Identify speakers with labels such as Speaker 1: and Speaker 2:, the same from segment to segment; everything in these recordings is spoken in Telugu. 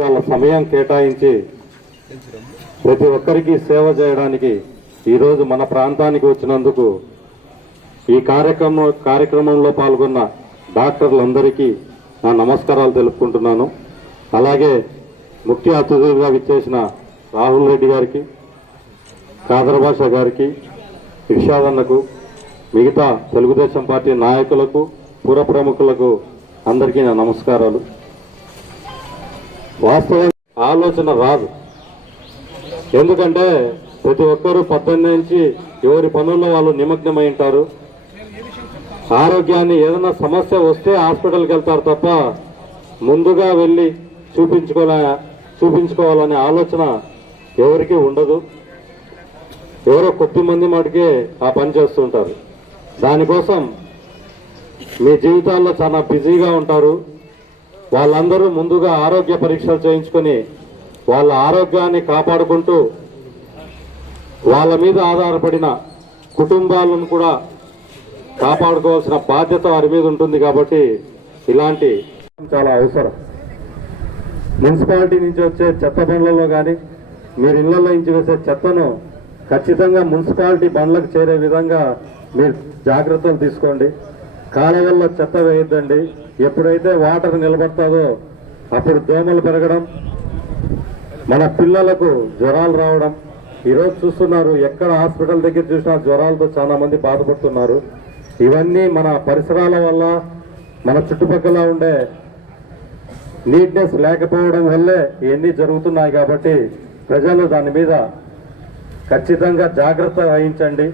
Speaker 1: వాళ్ళ సమయం కేటాయించి ప్రతి ఒక్కరికి సేవ చేయడానికి ఈరోజు మన ప్రాంతానికి వచ్చినందుకు ఈ కార్యక్రమం కార్యక్రమంలో పాల్గొన్న డాక్టర్లందరికీ నా నమస్కారాలు తెలుపుకుంటున్నాను. అలాగే ముఖ్య అతిథులుగా విచ్చేసిన రాహుల్ రెడ్డి గారికి కాదరభాష గారికి ఇర్షాదన్నకు మిగతా తెలుగుదేశం పార్టీ నాయకులకు పుర ప్రముఖులకు అందరికీ నా నమస్కారాలు. వాస్తవం ఆలోచన రాదు. ఎందుకంటే ప్రతి ఒక్కరూ పద్దెనిమిది నుంచి ఎవరి పనుల్లో వాళ్ళు నిమగ్నమై ఉంటారు. ఆరోగ్యాన్ని ఏదైనా సమస్య వస్తే హాస్పిటల్కి వెళ్తారు తప్ప ముందుగా వెళ్ళి చూపించుకోలే చూపించుకోవాలనే ఆలోచన ఎవరికీ ఉండదు. ఎవరో కొద్ది మంది మటుకే ఆ పని చేస్తుంటారు. దానికోసం మీ జీవితాల్లో చాలా బిజీగా ఉంటారు. వాళ్ళందరూ ముందుగా ఆరోగ్య పరీక్షలు చేయించుకొని వాళ్ళ ఆరోగ్యాన్ని కాపాడుకుంటూ వాళ్ళ మీద ఆధారపడిన కుటుంబాలను కూడా కాపాడుకోవాల్సిన బాధ్యత వారి మీద ఉంటుంది కాబట్టి ఇలాంటి చాలా అవసరం. మున్సిపాలిటీ నుంచి వచ్చే చెత్త బండ్లలో కానీ మీరు ఇళ్ళలో నుంచి వేసే చెత్తను ఖచ్చితంగా మున్సిపాలిటీ బండ్లకు చేరే విధంగా మీరు జాగ్రత్తలు తీసుకోండి. కాలువల్లో చెత్త వేయద్దండి. ఎప్పుడైతే వాటర్ నిలబడతాదో అప్పుడు దోమలు పెరగడం మన పిల్లలకు జ్వరాలు రావడం. ఈరోజు చూస్తున్నారు ఎక్కడ హాస్పిటల్ దగ్గర చూసినా జ్వరాలతో చాలా మంది బాధపడుతున్నారు. ఇవన్నీ మన పరిసరాల వల్ల మన చుట్టుపక్కల ఉండే నీట్నెస్ లేకపోవడం వల్లే ఇవన్నీ జరుగుతున్నాయి కాబట్టి ప్రజలు దాని మీద ఖచ్చితంగా జాగ్రత్త వహించండి.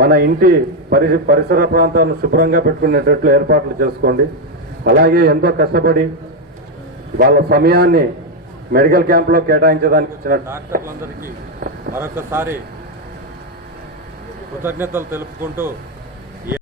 Speaker 1: మన ఇంటి పరి పరిసర ప్రాంతాలను శుభ్రంగా పెట్టుకునేటట్లు ఏర్పాట్లు చేసుకోండి. అలాగే ఎంతో కష్టపడి వాళ్ళ సమయాన్ని మెడికల్ క్యాంప్లో కేటాయించడానికి వచ్చిన డాక్టర్లందరికీ మరొకసారి కృతజ్ఞతలు తెలుపుకుంటూ